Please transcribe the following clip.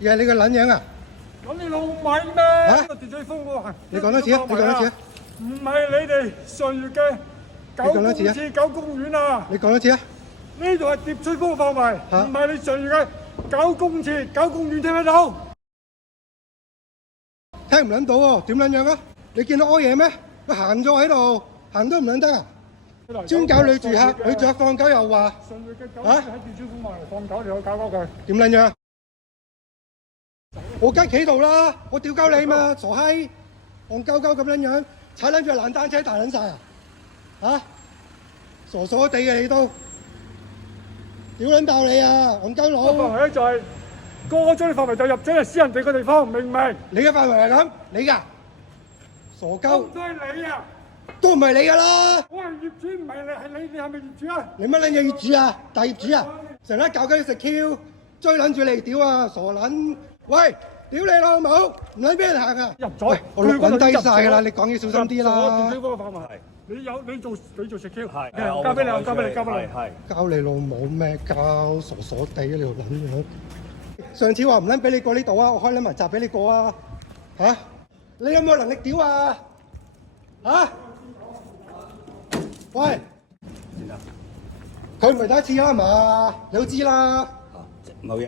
又係你個撚樣啊？咁你老米咩？嚇！秩序風喎，你講多次啊！你講多次啊！唔係你哋上月嘅9公廁9公園啊！你講多次啊！呢度係疊翠峰嘅範圍，唔係你上月嘅9公廁9公園，聽唔聽到？聽唔撚到喎，點撚樣啊？你見到屙嘢咩？佢行咗喺度，行都唔撚得啊！專搞女住客，女住客放狗又話上月嘅9公廁喺疊翠峰範圍放狗，你可以搞佢。點撚樣？我梗係企度啦，我屌鳩你嘛，傻閪，戇鳩鳩咁撚樣，踩撚住爛單車大撚晒啊！嚇，傻傻地嘅你都，屌撚爆你啊，戇鳩佬！範圍咧就係過咗你範圍就入咗係私人地嘅地方，明唔明？你嘅範圍係咁，你㗎，傻鳩，都係你啊！都唔係你㗎啦！我係業主，唔係你，係你，你係咪業主啊？你乜撚嘢業主啊？大業主啊？成日搞緊食 Q，追撚住你屌啊，傻撚！喂，屌你老母，唔撚俾人行啊！入咗，我錄緊低晒㗎啦，你講嘢小心啲啦。疊翠峰嘅範圍，你做食 Q，係交俾你，交俾你，交俾你。係交你老母咩交？傻傻地啊！你條撚樣！上次話唔撚俾你過呢度啊，我開撚埋閘俾你過啊！嚇？你有冇能力屌啊？嚇？喂！佢唔係第一次啦，係嘛？你都知啦。